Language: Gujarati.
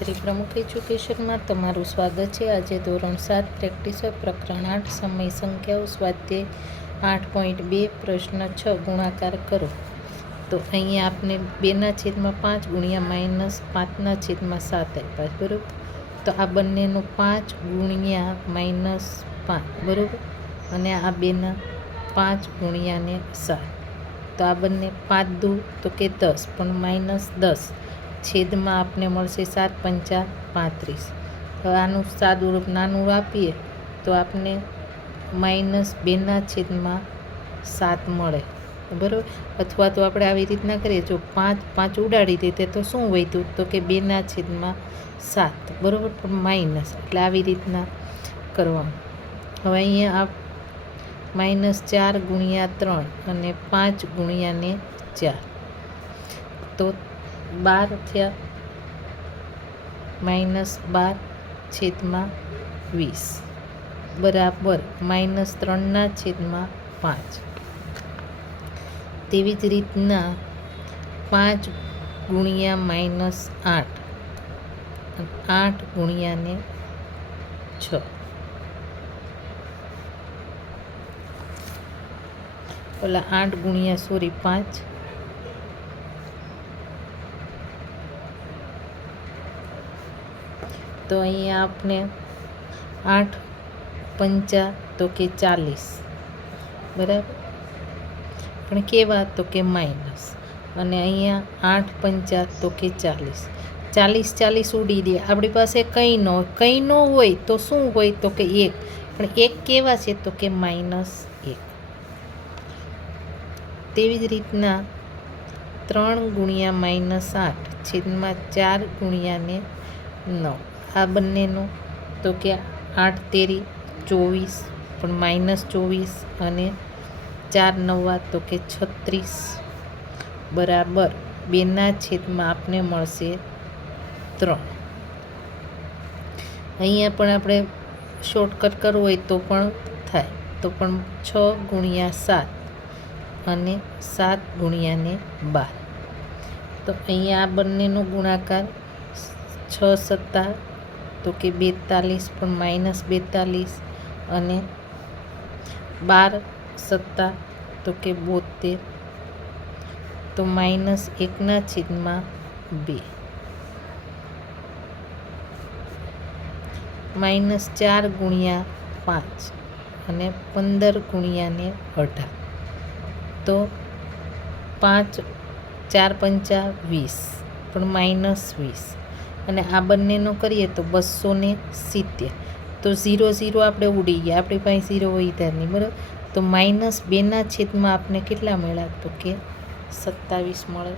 શ્રી પ્રમુખ એજ્યુકેશનમાં તમારું સ્વાગત છે। આજે ધોરણ 7 પ્રેક્ટિસ પ્રકરણ 8 સમય સંખ્યાઓ સ્વાધ્યાય 8.2 પ્રશ્ન 6 ગુણાકાર કરો। તો અહીંયા આપણે 2/5 ગુણ્યા -5/7 આપ્યા બરાબર। તો આ બંનેનું 5 ગુણ્યા -5 બરાબર, અને આ બેના 5 ગુણ્યા ને 7। તો આ બંને 5 દૂ તો કે 10 પણ -10 છેદમાં આપને મળશે 7 પંચા 35। હવે આનું સાદું રૂપ નાનું આપીએ તો આપને -2/7 મળે બરાબર। અથવા તો આપણે આવી રીતના કરીએ, જો 5 ઉડાડી દીધે તો શું વધ્યું તો કે 2/7 બરાબર, પણ માઇનસ, એટલે આવી રીતના કરવાનું। હવે અહીંયા -4 ગુણ્યા 3 અને 5 ગુણ્યા ને 4 તો 12 થયા, -12 છેદમાં 20 બરાબર -3/5। તેવી જ રીતના 5 ગુણ્યા -8 8 ગુણ્યા ને 6 ઓલા 8 ગુણ્યા 5 તો અહીંયા આપણે 8 પંચા તો કે 40 બરાબર, પણ કેવા તો કે માઇનસ, અને અહીંયા 8 પંચા તો કે 40 ઉડી દે, આપણી પાસે કંઈ ન હોય તો શું હોય તો કે 1, પણ 1 કેવા છે તો કે -1। તેવી જ રીતના 3 ગુણ્યા -8 છેદમાં 4 ગુણ્યા ને 9 આ બંનેનું તો કે 8 તેરી 24 પણ -24, અને 4 9 તો કે 36 બરાબર 2/છેદમાં આપને મળશે 3। અહીંયા પણ આપણે શોર્ટકટ કરવું હોય તો પણ થાય, તો પણ 6 ગુણ્યા 7 અને 7 ગુણ્યા ને 12। તો અહીંયા આ બંનેનો ગુણાકાર 6 7 તો કે 42 પણ -42, અને 12 7 તો કે 72, તો -1/2 -4 ગુણ્યા 5 અને 15 ગુણ્યા ને 18 તો 5 4 પંચા 20 પણ -20, અને આ બંનેનો કરીએ તો 270। તો 0 0 આપણે ઉડી ગયા, આપણી પાસે 0 વધ્યા નહીં બરાબર। તો -2/છેદમાં આપણે કેટલા મળ્યા તો કે 27 મળે।